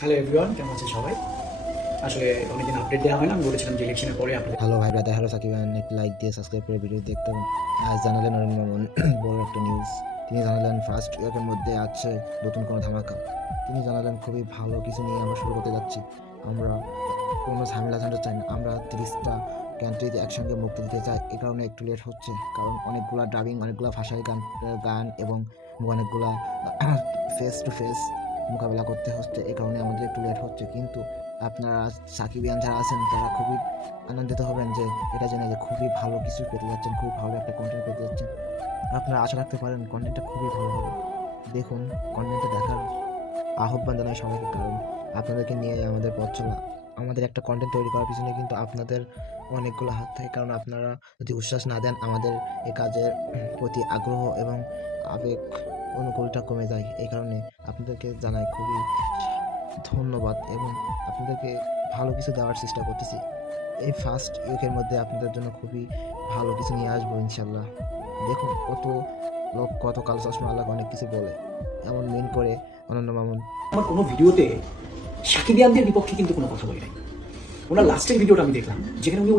Hello everyone, কেমন আছেন সবাই? আসলে অনেকদিন আপডেট দেওয়া হয় না। আমি বলেছিলাম যে ইলেকশনের পরে আপনাদের হ্যালো ভাই ব্রাদার, হ্যালো সাকিব খান, একটি লাইক দিয়ে সাবস্ক্রাইব করে ভিডিও দেখতে হবে। আজ জানালেন নরেন্দ্র মোহন বড় একটা নিউজ। তিনি জানালেন ফার্স্ট উইকের মধ্যে আছে নতুন কোনো ধামাকা। তিনি জানালেন খুবই ভালো কিছু নিয়ে আমরা শুরু করতে যাচ্ছি। আমরা কোনো ঝামেলা ঝঞ্ঝাট চাই না। আমরা 30টা কান্ট্রিতে একসঙ্গে মুক্তি দিতে চাই। এই কারণে একটু লেট হচ্ছে, কারণ অনেকগুলা ডাবিং, অনেকগুলা ভাষায় গান গান এবং অনেকগুলা ফেস টু ফেস মোকাবেলা করতে হচ্ছে। এই কারণে আমাদের একটু লেট হচ্ছে, কিন্তু আপনারা সাকিবিয়ান যারা আছেন তারা খুবই আনন্দিত হবেন যে এটা জেনে যে খুবই ভালো কিছু পেতে যাচ্ছেন, খুব ভালো একটা কন্টেন্ট পেতে যাচ্ছেন। আপনারা আশা রাখতে পারেন কন্টেন্টটা খুবই ভালো হবে। দেখুন, কন্টেন্টটা দেখার আহ্বান জানাই সবাইকে, কারণ আপনাদেরকে নিয়ে আমাদের পথ চলা। আমাদের একটা কন্টেন্ট তৈরি করার পিছনে কিন্তু আপনাদের অনেকগুলো হাত থাকে, কারণ আপনারা যদি উচ্ছ্বাস না দেন আমাদের এই কাজের প্রতি আগ্রহ এবং আবেগ অনুকূলটা কমে যায়। এই কারণে আপনাদেরকে জানাই খুবই ধন্যবাদ এবং আপনাদেরকে ভালো কিছু দেওয়ার চেষ্টা করতেছি। এই ফার্স্ট উইকের মধ্যে আপনাদের জন্য খুবই ভালো কিছু নিয়ে আসবো ইনশাল্লাহ। দেখুন, কত লোক কত কালো চশমা আল্লাহ অনেক কিছু বলে, এমন মিন করে অনন্য মামুন। আমার কোনো ভিডিওতে সাকিবিয়ানদের বিপক্ষে কিন্তু কোনো কথা বলি নাই। ওনার লাস্টের ভিডিওটা আমি দেখলাম, যেখানে উনি